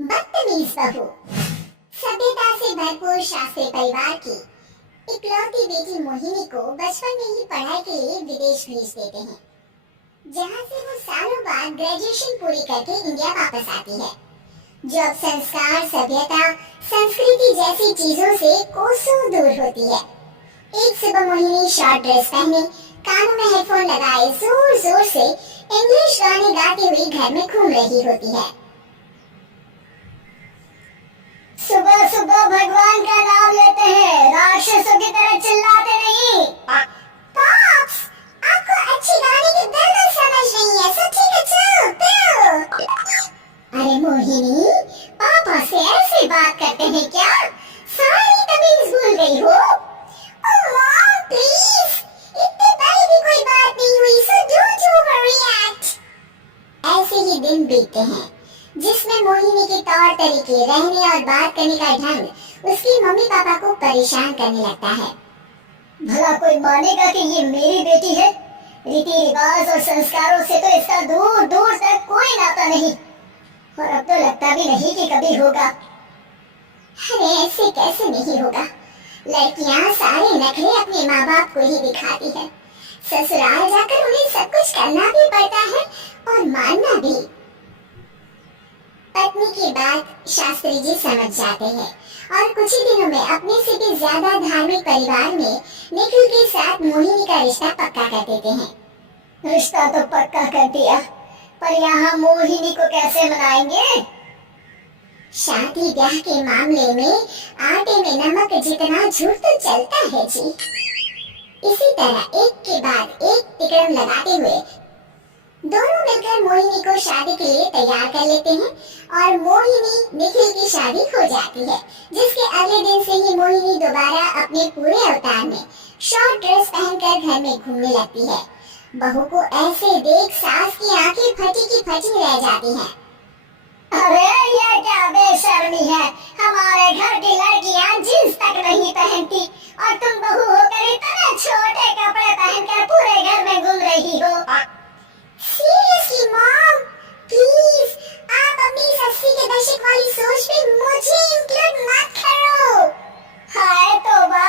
बदतमीज बहू। सभ्यता से भरपूर शास्त्रीय परिवार की इकलौती बेटी मोहिनी को बचपन में ही पढ़ाई के लिए विदेश भेज देते हैं, जहां से वो सालों बाद ग्रेजुएशन पूरी करके इंडिया वापस आती है, जो अब संस्कार, सभ्यता, संस्कृति जैसी चीजों से कोसों दूर होती है। एक सुबह मोहिनी शॉर्ट ड्रेस पहने, कानों में हेडफोन लगाए जोर जोर से इंग्लिश गाने गाती हुई घर में घूम रही होती है। सुबह सुबह भगवान का नाम लेते हैं, राक्षसों की तरह चिल्लाते नहीं। पॉप्स, आपको अच्छी गाने की बिल्कुल समझ नहीं है, सब ठीक है, चलो पियो। अरे मोहिनी, पापा से ऐसे बात करते हैं क्या? सारी तमीज भूल गई हो? ओह मॉम, प्लीज, इतनी बड़ी भी कोई बात नहीं हुई, सो डोंट ओवररिएक्ट। ऐसे ही दिन बीतते हैं, जिसमें मोहिनी के तौर तरीके, रहने और बात करने का ढंग उसकी मम्मी पापा को परेशान करने लगता है। भला कोई मानेगा कि ये मेरी बेटी है? रीति रिवाज और संस्कारों से तो इसका दूर दूर तक कोई नाता नहीं, और अब तो लगता भी नहीं कि कभी होगा। अरे ऐसे कैसे नहीं होगा? लड़कियां सारे नखरे अपने माँ बाप को ही दिखाती है। ससुराल जाकर उन्हें सब कुछ करना भी पड़ता है और मानना भी। पत्नी की बात शास्त्री जी समझ जाते हैं और कुछ ही दिनों में अपने से भी ज्यादा धार्मिक परिवार में निखिल के साथ मोहिनी का रिश्ता पक्का कर देते हैं। रिश्ता तो पक्का कर दिया, पर यहाँ मोहिनी को कैसे मनाएंगे? शादी ब्याह के मामले में आटे में नमक जितना झूठ तो चलता है जी। इसी तरह एक के बाद एक तिकड़म लगाते हुए दोनों मिलकर मोहिनी को शादी के लिए तैयार कर लेते हैं और मोहिनी निखिल की शादी हो जाती है, जिसके अगले दिन से ही मोहिनी दोबारा अपने पूरे अवतार में शॉर्ट ड्रेस पहनकर घर में घूमने लगती है। बहू को ऐसे देख सास की आंखें फटी की फटी रह जाती हैं। अरे ये क्या बेशर्मी है, हमारे घर की लड़कियां जींस तक नहीं पहनती और तुम बहू होकर इतने छोटे कपड़े पहनकर पूरे घर में घूम रही हो। सीरियसली मॉम, प्लीज आप अपनी 80 के दशक वाली सोच पे मुझे इंक्लूड मत करो। हाय तौबा,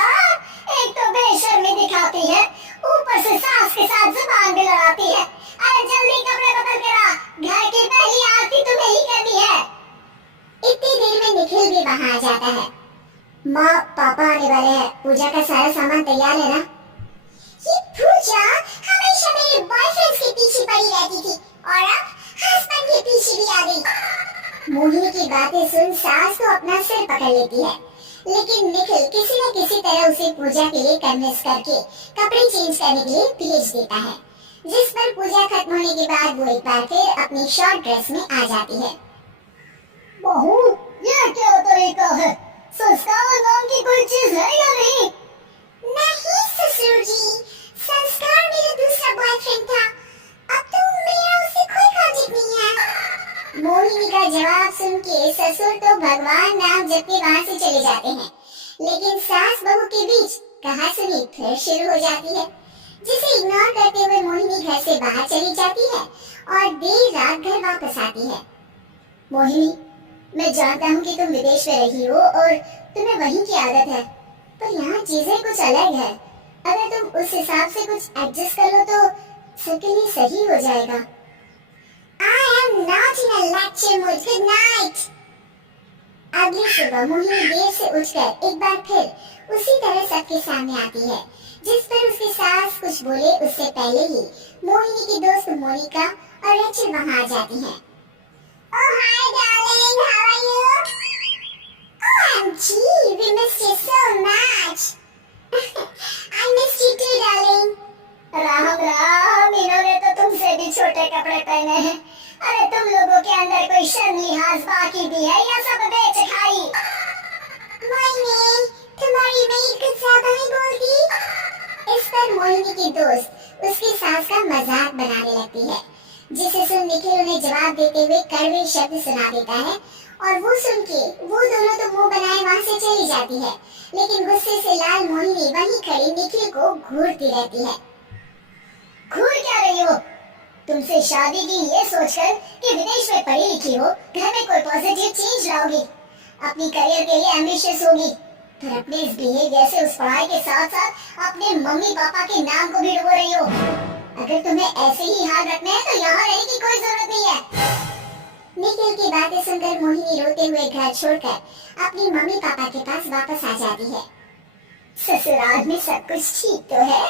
एक तो बेशर्मी दिखाती है, ऊपर से सास के साथ जुबान भी लड़ाती है। अरे जल्दी कपड़े बदल के ला, घर की पहली आरती तुम्हें ही करनी है। इतनी देर में निखिल भी वहाँ आ जाता है। माँ, पापा आने वाले हैं, पूजा का सारा सामान तैयार है ना? ये पूजा हमेशा मेरे बॉयफ्रेंड के पीछे पड़ी रहती थी और अब हस्बैंड के पीछे भी आ गई। मोहिनी की बातें सुन सास तो अपना सिर पकड़ लेती है, लेकिन निखिल किसी न किसी तरह उसे पूजा के लिए कन्विंस करके कपड़े चेंज करने के लिए भेज देता है, जिस पर पूजा खत्म होने के बाद वो एक बार फिर अपनी शॉर्ट ड्रेस में आ जाती है। बहू, ये क्या तरीका है? संस्कार नाम की कोई चीज है या नहीं? नहीं ससुर जी, संस्कार मेरा दूसरा बॉयफ्रेंड था, अब तो मेरा उससे कोई कॉन्टेक्ट नहीं है। मोहिनी का जवाब सुन के ससुर तो भगवान नाम जपके वहाँ से चले जाते हैं, लेकिन सास बहू के बीच कहासुनी फिर शुरू हो जाती है, जिसे इग्नोर करते हुए मोहिनी घर से बाहर चली जाती है और देर रात घर वापस आती है। मोहिनी, मैं जानता हूँ कि तुम विदेश में रही हो और तुम्हें वहीं की आदत है, पर यहाँ चीजें कुछ अलग है। अगर तुम उस हिसाब से कुछ एडजस्ट कर लो तो सबके लिए सही हो जाएगा। I am not in a lecture mood. Good night. अगली सुबह मोहिनी देर से उठकर एक बार फिर उसी तरह सबके सामने आती है, जिस पर उसकी सास कुछ बोले उससे पहले ही मोहिनी की दोस्त मोनिका और रेचल वहाँ आ जाती हैं। Oh hi darling, how are you? OMG, we missed you so much. I missed you too darling. Ram Ram, इन्होंने तो तुमसे भी छोटे कपड़े पहने हैं। अरे तुम लोगों के अंदर कोई शर्म लिहाज बाकी भी है या सब बेच खाई? मोहिनी, तुम्हारी मेड कुछ ज्यादा ही बोलती। इस पर मोहिनी की दोस्त उसकी सास का मजाक बनाने लगती है, जिसे सुन निखिल उन्हें जवाब देते हुए कड़वे शब्द सुना देता है और वो सुन के वो दोनों तो मुंह बनाए वहाँ से चली जाती है, लेकिन गुस्से से लाल मोहिनी वहीं खड़ी निखिल को घूरती रहती है। घूर क्या रही हो? तुमसे शादी की ये सोचकर कि विदेश में पढ़ी लिखी हो, घर में कोई पॉजिटिव चेंज लाओगी, अपनी करियर के लिए एम्बिशियस होगी, पर अपने इस बिहेवियर से उस पढ़ाई के साथ साथ अपने मम्मी पापा के नाम को भी डुबो रही हो। अगर तुम्हें ऐसे ही हाल रखना है तो यहाँ रहने की कोई जरूरत नहीं है। निखिल की बातें सुनकर मोहिनी रोते हुए घर छोड़कर अपनी मम्मी पापा के पास वापस आ जाती है। ससुराल में सब कुछ ठीक तो है?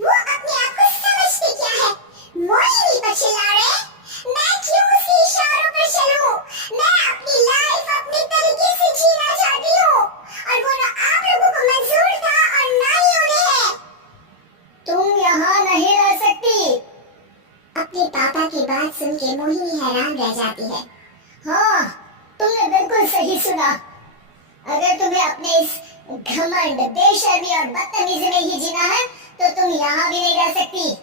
वो अपने आप को समझते क्या है? मोहिनी पर चिल्ला रहे? मैं क्यों उसके इशारों पर चलूं? मैं अपनी लाइफ अपने तरीके से जीना चाहती हूँ और वो ना आप लोगों को मंजूर था और ना ही उन्हें। तुम यहाँ नहीं रह सकती। अपने पापा की बात सुन के मोहिनी हैरान रह जाती है। हाँ, तुमने बिल्कुल सही सुना। अगर तुम्हें अपने इस घमंड, बेशर्मी और बदतमीजी में ही जीना है तो तुम यहाँ भी नहीं रह सकती।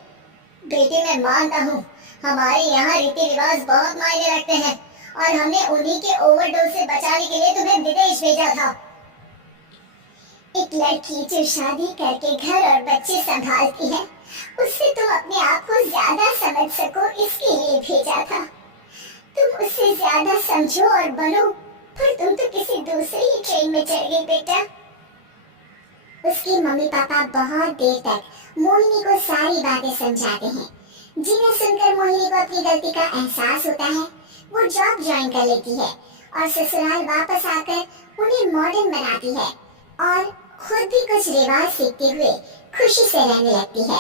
बेटी, मैं मानता हूँ हमारे यहाँ रीति रिवाज बहुत मायने रखते हैं और हमने उन्हीं के ओवरडोज से बचाने के लिए तुम्हें विदेश भेजा था। एक लड़की जो शादी करके घर और बच्चे संभालती है, उससे तुम अपने आप को ज्यादा समझ सको इसके लिए भेजा था। तुम उससे ज्यादा समझो और बनो, पर तुम तो किसी दूसरे ही ट्रेन में चढ़ गई बेटा। उसके मम्मी पापा बहुत देर तक मोहिनी को सारी बातें समझाते हैं, जिन्हें सुनकर मोहिनी को अपनी गलती का एहसास होता है। वो जॉब ज्वाइन कर लेती है और ससुराल वापस आकर उन्हें मॉडर्न बनाती है और खुद भी कुछ रिवाज सीखते हुए खुशी से रहने लगती है।